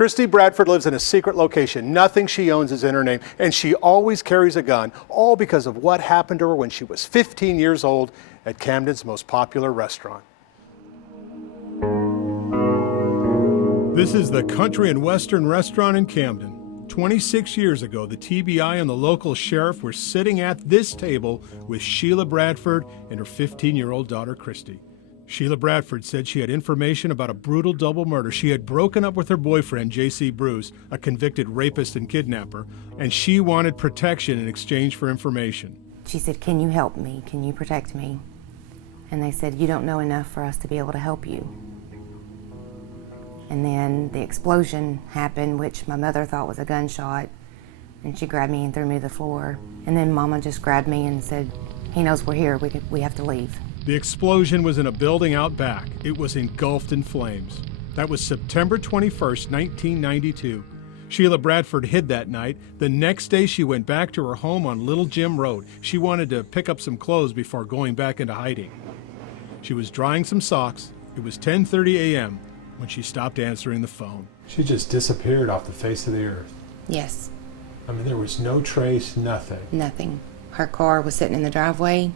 Kristie Bradford lives in a secret location. Nothing she owns is in her name, and she always carries a gun, all because of what happened to her when she was 15 years old at Camden's most popular restaurant. This is the Country and Western restaurant in Camden. 26 years ago, the TBI and the local sheriff were sitting at this table with Sheila Bradford and her 15-year-old daughter, Kristie. Sheila Bradford said she had information about a brutal double murder. She had broken up with her boyfriend, J.C. Bruce, a convicted rapist and kidnapper, and she wanted protection in exchange for information. She said, "Can you help me? Can you protect me?" And they said, "You don't know enough for us to be able to help you." And then the explosion happened, which my mother thought was a gunshot, and she grabbed me and threw me to the floor. And then Mama just grabbed me and said, "He knows we're here, we have to leave." The explosion was in a building out back. It was engulfed in flames. That was September 21st, 1992. Sheila Bradford hid that night. The next day she went back to her home on Little Jim Road. She wanted to pick up some clothes before going back into hiding. She was drying some socks. It was 10:30 a.m. when she stopped answering the phone. She just disappeared off the face of the earth. Yes. I mean, there was no trace, nothing. Nothing. Her car was sitting in the driveway.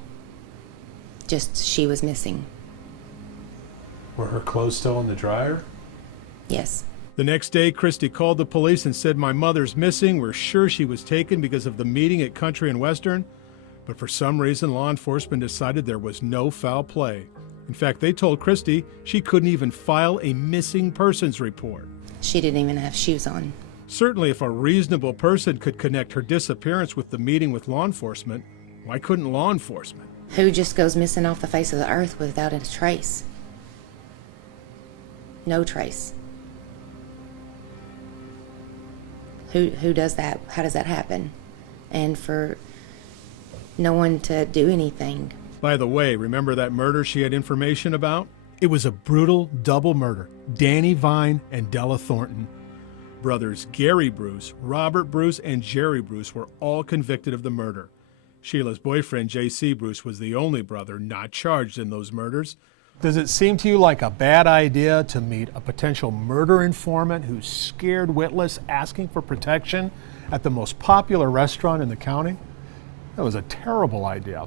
Just she was missing. Were her clothes still in the dryer? Yes. The next day, Kristie called the police and said, "My mother's missing. We're sure she was taken because of the meeting at Country and Western." But for some reason, law enforcement decided there was no foul play. In fact, they told Kristie she couldn't even file a missing persons report. She didn't even have shoes on. Certainly, if a reasonable person could connect her disappearance with the meeting with law enforcement, why couldn't law enforcement? Who just goes missing off the face of the earth without a trace? No trace. Who does that? How does that happen? And for no one to do anything. By the way, remember that murder she had information about? It was a brutal double murder. Danny Vine and Della Thornton. Brothers Gary Bruce, Robert Bruce, and Jerry Bruce were all convicted of the murder. Sheila's boyfriend, J.C. Bruce, was the only brother not charged in those murders. Does it seem to you like a bad idea to meet a potential murder informant who's scared witless asking for protection at the most popular restaurant in the county? That was a terrible idea.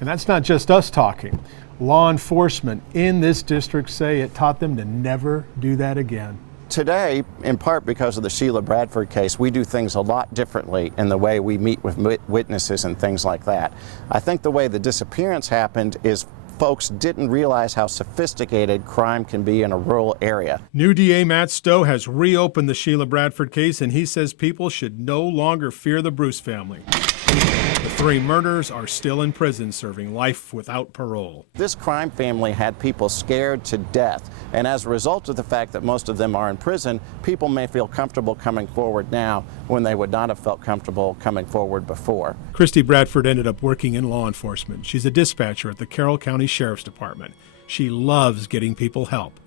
And that's not just us talking. Law enforcement in this district say it taught them to never do that again. Today, in part because of the Sheila Bradford case, we do things a lot differently in the way we meet with witnesses and things like that. I think the way the disappearance happened is folks didn't realize how sophisticated crime can be in a rural area. New DA Matt Stowe has reopened the Sheila Bradford case, and he says people should no longer fear the Bruce family. The three murderers are still in prison serving life without parole. This crime family had people scared to death, and as a result of the fact that most of them are in prison, people may feel comfortable coming forward now when they would not have felt comfortable coming forward before. Kristie Bradford ended up working in law enforcement. She's a dispatcher at the Carroll County Sheriff's Department. She loves getting people help,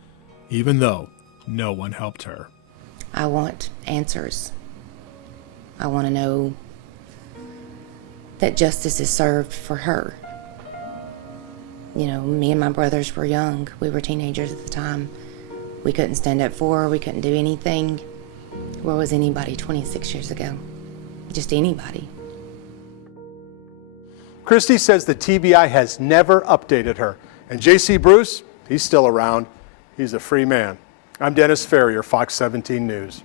even though no one helped her. I want answers. I want to know that justice is served for her. You know, me and my brothers were young. We were teenagers at the time. We couldn't stand up for her. We couldn't do anything. Where was anybody 26 years ago? Just anybody. Kristie says the TBI has never updated her. And J.C. Bruce, he's still around. He's a free man. I'm Dennis Ferrier, Fox 17 News.